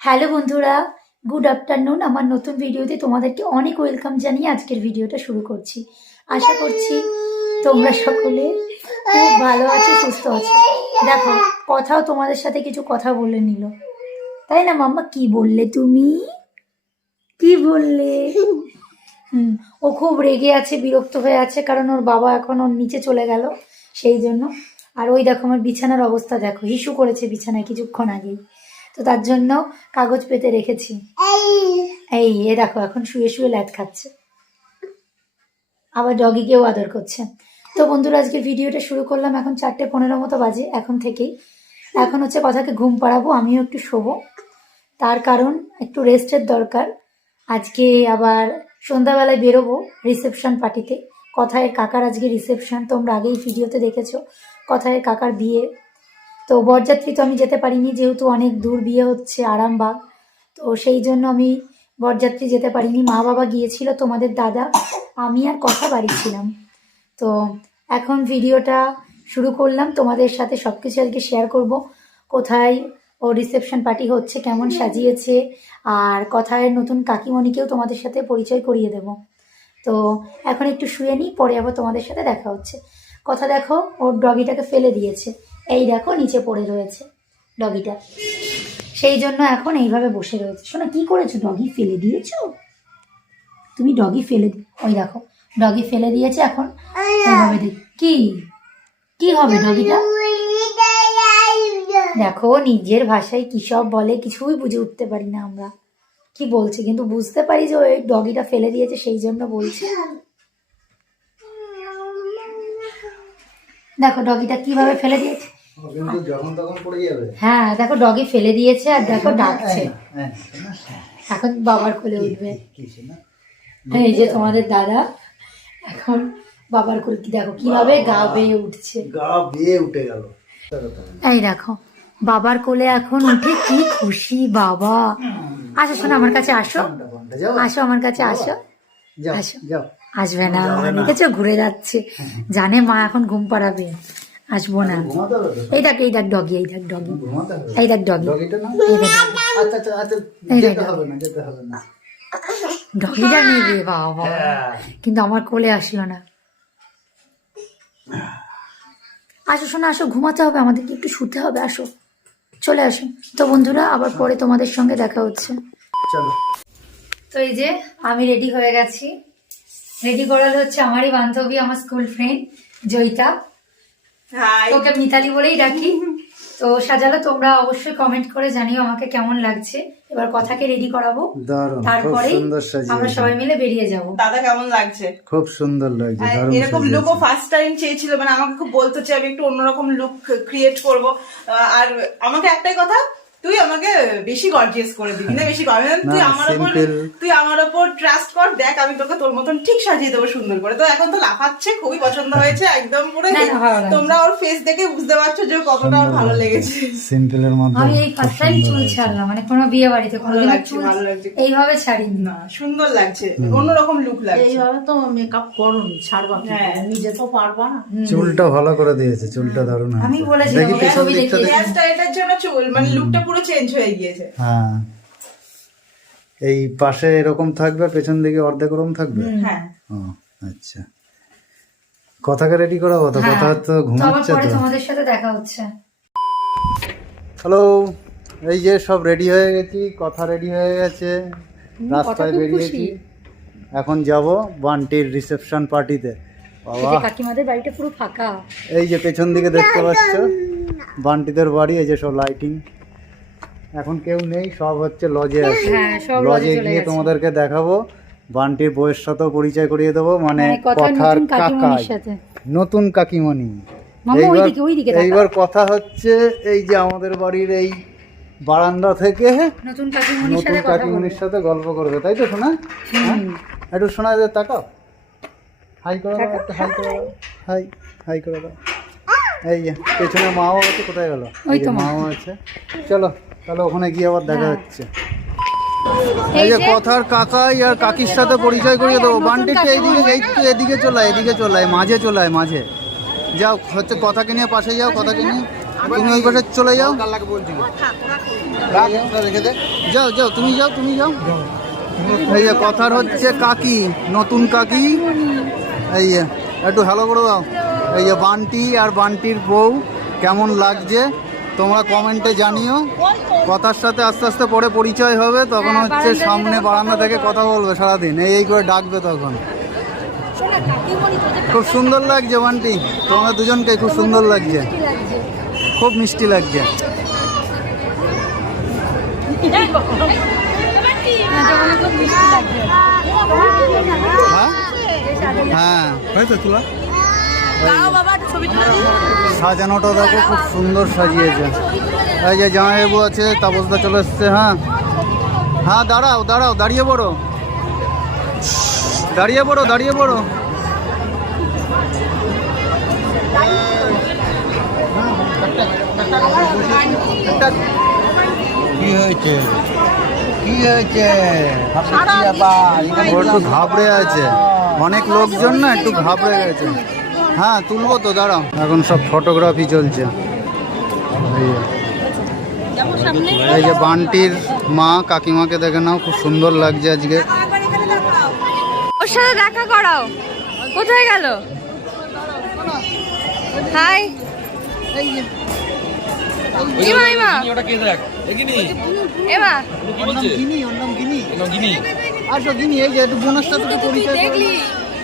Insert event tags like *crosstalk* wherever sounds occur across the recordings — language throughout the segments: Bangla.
হ্যালো বন্ধুরা, গুড আফটারনুন। আমার নতুন ভিডিওতে তোমাদেরকে অনেক ওয়েলকাম জানিয়ে আজকের ভিডিওটা শুরু করছি। আশা করছি তোমরা সকলে খুব ভালো আছো, সুস্থ আছো। দেখো, কথাও তোমাদের সাথে কিছু কথা বলে নিল। তাই না, মাম্মা? কি বললে তুমি? কি বললে? হুম, ও খুব রেগে আছে, বিরক্ত হয়ে আছে, কারণ ওর বাবা এখন ওর নিচে চলে গেল, সেই জন্য। আর ওই দেখো, আমার বিছানার অবস্থা দেখো। হিসু করেছে বিছানায় কিছুক্ষণ আগেই। তো তার জন্য কাগজ পেতে রেখেছি। এই। এ দেখো এখন শুয়ে শুয়ে ল্যাট খাচ্ছে। আবার ডগিকেও আদর করছে। তো বন্ধুরা আজকে ভিডিওটা শুরু করলাম এখন চারটে পনেরো মতো বাজে এখন থেকেই। এখন হচ্ছে কথাকে ঘুম পাড়াবো আমিও একটু শোবো। তার কারণ একটু রেস্টের দরকার। আজকে আবার সন্ধ্যাবেলায় বেরোবো রিসেপশন পার্টিতে। কথায় কাকার আজকে রিসেপশন তোমরা আগেই ভিডিওতে দেখেছ। কথায় কাকার বিয়ে তো বরযাত্রী তো আমি যেতে পারিনি, যেহেতু অনেক দূর বিয়ে হচ্ছে আরামবাগ। তো সেই জন্য আমি বরযাত্রী যেতে পারিনি। মা বাবা গিয়েছিল, তোমাদের দাদা, আমি আর কথা বাড়ি ছিলাম। তো এখন ভিডিওটা শুরু করলাম। তোমাদের সাথে সব কিছু আজকে শেয়ার করব। কোথায় ও রিসেপশন পার্টি হচ্ছে, কেমন সাজিয়েছে, আর কথায় নতুন কাকিমণিকেও তোমাদের সাথে পরিচয় করিয়ে দেব। তো এখন একটু শুয়ে নিই, পরে আবার তোমাদের সাথে দেখা হচ্ছে। কথা দেখো, ওর ডগিটাকে ফেলে দিয়েছে। এই দেখো, নিচে পড়ে রয়েছে ডগিটা। সেই জন্য এখন এইভাবে বসে রয়েছে। শোনো, কি করেছ? ডগি ফেলে দিয়েছ? তুমি ডগি ফেলে দি- ওই দেখো, ডগি ফেলে দিয়েছে এখন। এইভাবে দেখ কি? কি হবে ডগিটা? দেখো, নিজের ভাষায় কি সব বলে, কিছুই বুঝে উঠতে পারি না আমরা। কি বলছে? কিন্তু বুঝতে পারি যে ওই ডগিটা ফেলে দিয়েছে, সেই জন্য বলছে। দেখো, ডগিটা কীভাবে ফেলে দিয়েছে? হ্যাঁ দেখো ডগি ফেলে দিয়েছে আর দেখো ডাকছে। হ্যাঁ, এখন বাবার কোলে উঠবে। না এই যে তোমাদের দাদা এখন বাবার কোলে কি দেখো কীভাবে গা বেয়ে উঠছে। গা বিয়ে উঠে গেল। এই দেখো বাবার কোলে এখন উঠে কি খুশি বাবা। আসো শোনো আমার কাছে আসো। আসো আমার কাছে আসো। আসো। আসবে না। দেখেছ? ঘুরে যাচ্ছে। জানে মা এখন ঘুম পাড়াবে। আসব না। ঘুমাতে এই দেখ এই দেখ ডগি এই দেখ ডগি এই দেখ ডগি ডগিটা। আচ্ছা আচ্ছা আচ্ছা নেবে বাবা। হ্যাঁ। কিন্তু আমার কোলে আসলো না। আসো শোনো আসো ঘুমাতে হবে আমাদেরকে একটু শুতে হবে আসো। চলে আসো। তো বন্ধুরা আবার পরে তোমাদের সঙ্গে দেখা হচ্ছে। চলো। তো এই যে আমি রেডি হয়ে গেছি। রেডি করালে হচ্ছে আমারই বান্ধবী আমার স্কুল ফ্রেন্ড জয়িতা। ওকে মিতালি বলেই ডাকি। তো সাজালো তোমরা অবশ্যই কমেন্ট করে জানিও আমাকে কেমন লাগছে। এবার কথাকে রেডি করাবো। তারপরে তারপরেই আমরা সবাই মিলে বেরিয়ে যাব। দাদা কেমন লাগছে? খুব সুন্দর লাগছে এরকম লুক ও ফার্স্ট টাইম চেয়েছিল মানে আমাকে খুব বলতো যে আমি একটু অন্যরকম লুক ক্রিয়েট করব। আর আমাকে একটাই কথা তুই আমাকে বেশি গর্জিয়াস করে দিবি না বেশি গর্জিয়াস তুই না, আমার উপর তুই আমার উপর ট্রাস্ট কর দেখ আমি তোকে তোর মতন ঠিক সাজিয়ে দেবো সুন্দর করে। তো এখন তো লাফাচ্ছে খুবই পছন্দ হয়েছে একদম পুরো। তোমরা ওর ফেস দেখে বুঝতে পারছ যে কতটা ভালো লেগেছে। সিম্পলের মধ্যে আমি এই ফার্স্ট টাইম চুল ছাড়লাম মানে কোনো বিয়ে বাড়িতে চুল। এইভাবে ছাড়িনি। না সুন্দর লাগছে অন্যরকম লুক লাগছে। এইভাবে তো মেকআপ করুন ছাড়বা হ্যাঁ। নিজে তো পারবা না। চুলটা ভালো করে দিয়েছে চুলটা দারুণ আমি বলেছি ছবি দেখি হেয়ার স্টাইলটার জন্য চুল মানে লুকটা পুরো চেঞ্জ হয়ে গিয়েছে। হ্যাঁ। এই পাশে এরকম থাকবে পেছন দিকে অর্ধেক ওরকম থাকবে? হ্যাঁ। ও আচ্ছা। কথাকে রেডি করাবো তো কথা তো তো ঘুমাচ্ছে তো। তোমাদের সাথে দেখা হচ্ছে। হ্যালো এই যে সব রেডি হয়ে গেছি কথা রেডি হয়ে গেছে রাস্তায় বেরিয়েছি এখন যাব বান্টির রিসেপশন পার্টিতে বাবা। কাকিমাদের বাড়িটা পুরো ফাঁকা। এই যে পেছন দিকে দেখতে পাচ্ছ বান্টিদের বাড়ি এই যে সব লাইটিং এখন কেউ নেই সব হচ্ছে লজে আছে। হ্যাঁ লজে গিয়ে তোমাদেরকে দেখাবো। বান্টির বইয়ের সাথেও পরিচয় করিয়ে দেবো। মানে মানে কথার কথার নতুন কাকাই। নতুন কাকিমণি। এইবার কথা হচ্ছে এই যে আমাদের বাড়ির এই বারান্দা থেকে নতুন কাকিমণির সাথে গল্প করবে তাই তো শোনা হ্যাঁ? একটু শোনা যায় তাকাও। হাই করে দাও একটু হাই করে দাও। হাই হাই করে দাও। এই যে পেছনে মাও আছে কোথায় গেল। মাও আছে। চলো। তাহলে ওখানে গিয়ে আবার দেখা হ্যাঁ। হচ্ছে। এই যে কথার কাকাই আর কাকির সাথে পরিচয় করিয়ে দেবো। বান্টিকে এইদিকে। এই তো এদিকে চলে আয়, এদিকে চলে আয়, মাঝে চলে আয়, মাঝে। যাও হচ্ছে কথাকে নিয়ে পাশে যাও কথাকে নিয়ে। তুমি ওই পাশে চলে যাও। যাও যাও তুমি যাও তুমি যাও। এই যে কথার হচ্ছে কাকি নতুন কাকি। এই যে একটু হ্যালো করে দাও। এই যে বান্টি আর বান্টির বউ কেমন লাগছে? তোমরা কমেন্টে জানিও। কথার সাথে আস্তে আস্তে পরে পরিচয় হবে তখন হচ্ছে সামনে বারান্দা থেকে কথা বলবে সারাদিন এই এই করে ডাকবে তখন। খুব সুন্দর লাগছে বান্টি তোমরা দুজনকে খুব সুন্দর লাগছে। খুব মিষ্টি লাগছে। হ্যাঁ হ্যাঁ? সাজানোটা দেখো খুব সুন্দর সাজিয়েছে। এই যে জামাইবাবু আছে তাপসদা চলে এসছে হ্যাঁ। হ্যাঁ দাঁড়াও দাঁড়াও দাঁড়িয়ে পড়ো। দাঁড়িয়ে পড়ো দাঁড়িয়ে পড়ো। কি হয়েছে? কি হয়েছে? একটু ঘাবড়ে আছে। অনেক লোকজন না একটু ঘাবড়ে গেছে। হ্যাঁ তুলবো তো দাঁড়াও। এখন সব ফটোগ্রাফি চলছে। এই যে। বান্টির মা কাকিমাকে দেখে নাও খুব সুন্দর লাগছে আজকে। ওর সাথে দেখা করাও। কোথায় গেল? হাই। আসো গিনি এই যে একটু বোনের সাথে পরিচয়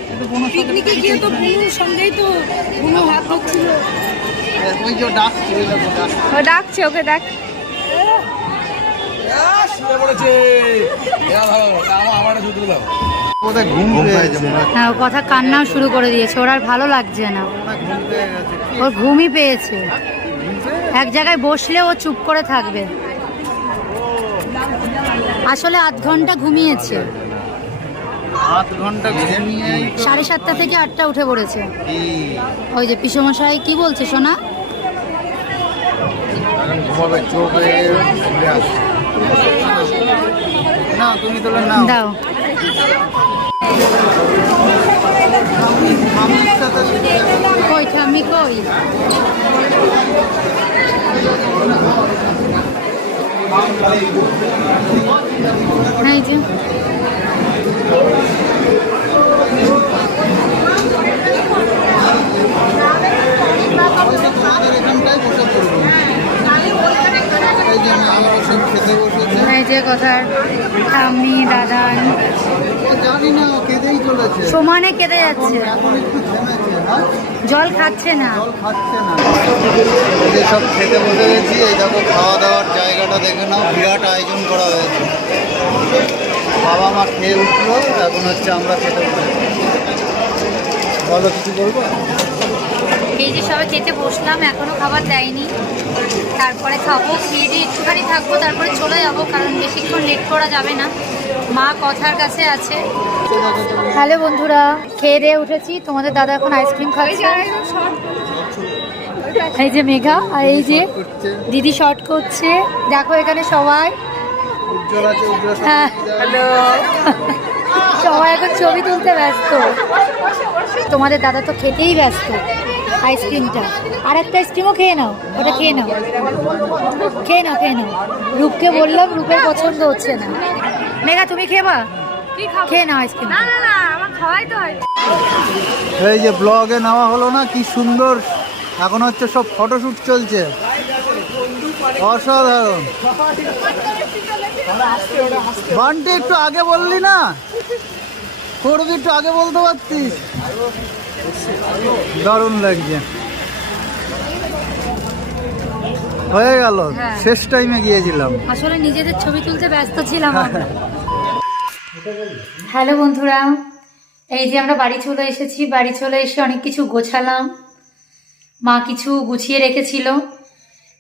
করে দেখলি দাও। একটু বোনের সাথে পিকনিকে গিয়ে তো বুনুর সঙ্গেই তো বুনু হাত ধরছিল। ওই যে ডাকছে ওই ও ডাকছে। ওকে পেয়েছে হ্যাঁ ও কথা কান্নাও শুরু করে দিয়েছে। ওর আর ভালো লাগছে না। ওর ঘুমই পেয়েছে। এক জায়গায় বসলে ও চুপ করে থাকবে। আসলে আধ ঘণ্টা ঘুমিয়েছে। সাড়ে সাতটা থেকে আটটা উঠে পড়েছে। ওই যে পিসমশাই কি বলছে সোনা? হয়ে না তুমি না দাও। কই ঠাম্মি কই? এই যে তোমাদের এখানটায় বসে পড়ব এই যে মা বসে খেতে বসেছে এই যে কথার। ঠাম্মি দাদা জানি না কেঁদেই চলেছে। সমানে কেটে যাচ্ছে। হ্যাঁ? জল খাচ্ছে না। জল খাচ্ছে না। এই সব খেতে বসে গেছি এই দেখো খাওয়া দাওয়ার জায়গাটা দেখে নাও বিরাট আয়োজন করা হয়েছে। বাবা মা খেয়ে উঠল এখন হচ্ছে আমরা খেতে বসেছি। বলো কিছু বলব? এই যে সবাই খেতে বসলাম, এখনও খাবার দেয়নি। তারপরে খাব, খেয়ে দিয়ে একটুখানি থাকব, তারপরে চলে যাব, কারণ বেশিক্ষণ লেট করা যাবে না। মা কথার কাছে আছে। হ্যালো বন্ধুরা, খেয়ে দিয়ে উঠেছি। তোমাদের দাদা এখন আইসক্রিম খাচ্ছে। এই যে মেঘা, আর এই যে দিদি শর্ট করছে। দেখো এখানে সবাই। হ্যাঁ। সবাই এখন ছবি তুলতে ব্যস্ত। তোমাদের দাদা তো খেতেই ব্যস্ত। আইসক্রিমটা। আর একটা আইসক্রিমও খেয়ে নাও ওটা খেয়ে নাও। খেয়ে নাও খেয়ে নাও। রূপকে বললাম রূপের পছন্দ হচ্ছে না। মেঘা তুমি খেবা? খেয়ে নাও আইসক্রিম না না না আমার খাওয়াই তো হয় এই যে ব্লগে নেওয়া হলো না কি সুন্দর। এখন হচ্ছে সব ফটোশ্যুট চলছে। অসাধারণ। বান্টি একটু আগে বললি না? করবি একটু আগে বলতে পারতিস? দারুণ লাগছে। হয়ে গেল। হ্যাঁ। শেষ টাইমে গিয়েছিলাম। আসলে নিজেদের ছবি তুলতে ব্যস্ত ছিলাম আমরা। হ্যালো বন্ধুরা এই যে আমরা বাড়ি চলে এসেছি। বাড়ি চলে এসে অনেক কিছু গোছালাম। মা কিছু গুছিয়ে রেখেছিল।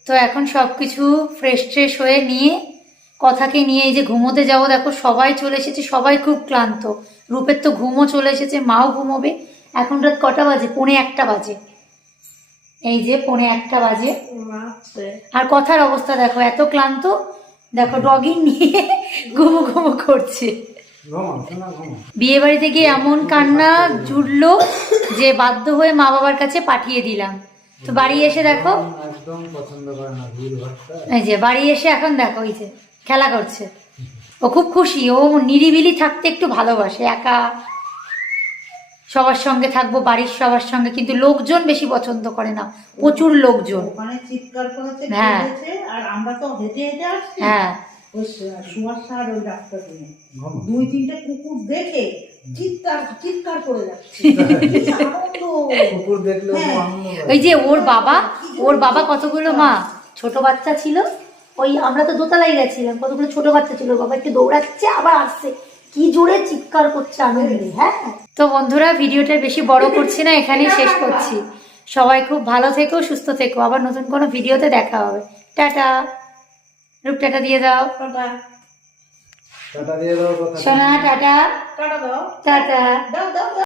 তো এখন সব কিছু ফ্রেশ ট্রেশ হয়ে নিয়ে কথাকে নিয়ে এই যে ঘুমোতে যাব দেখো সবাই চলে এসেছে। সবাই খুব ক্লান্ত। রূপের তো ঘুমও চলে এসেছে মাও ঘুমোবে। এখন রাত কটা বাজে? পৌনে একটা বাজে। এই যে পৌনে একটা বাজে। আর কথার অবস্থা দেখো এত ক্লান্ত। দেখো ডগিং নিয়ে ঘুমো ঘুমো করছে। বিয়ে বাড়িতে গিয়ে এমন কান্না জুড়লো যে বাধ্য হয়ে মা বাবার কাছে পাঠিয়ে দিলাম। তো বাড়ি এসে দেখো এই যে বাড়ি এসে এখন দেখো এই যে খেলা করছে। ও খুব খুশি ও নিরিবিলি থাকতে একটু ভালোবাসে একা। সবার সঙ্গে থাকব বাড়ির সবার সঙ্গে কিন্তু লোকজন বেশি পছন্দ করে না প্রচুর লোকজন। ওখানে চিৎকার করেছে হ্যাঁ। আর আমরা তো হেঁটে হেঁটে আসছি। হ্যাঁ। ওই সুভাষ স্যার ওই ডাক্তার নিয়ে দুই তিনটে কুকুর দেখে চিৎকার চিৎকার করে যাচ্ছে। *laughs* কুকুর দেখলে ও হ্যাঁ। ওই যে ওর বাবা ওর বাবা কতগুলো মা? ছোট বাচ্চা ছিল। ওই আমরা তো দোতলায় গেছিলাম কতগুলো ছোট বাচ্চা ছিল। বাবা একটু দৌড়াচ্ছে আবার আসছে। কি জোরে চিৎকার করছে আনন্দে হ্যাঁ? তো বন্ধুরা ভিডিওটা বেশি বড় করছি না এখানেই শেষ করছি। সবাই খুব ভালো থেকো সুস্থ থেকো। আবার নতুন কোনো ভিডিওতে দেখা হবে। টাটা। রূপ টাটা দিয়ে দাও। টাটা। টাটা দিয়ে দাও সোনা টাটা। টাটা দাও। টাটা। দাও দাও দাও।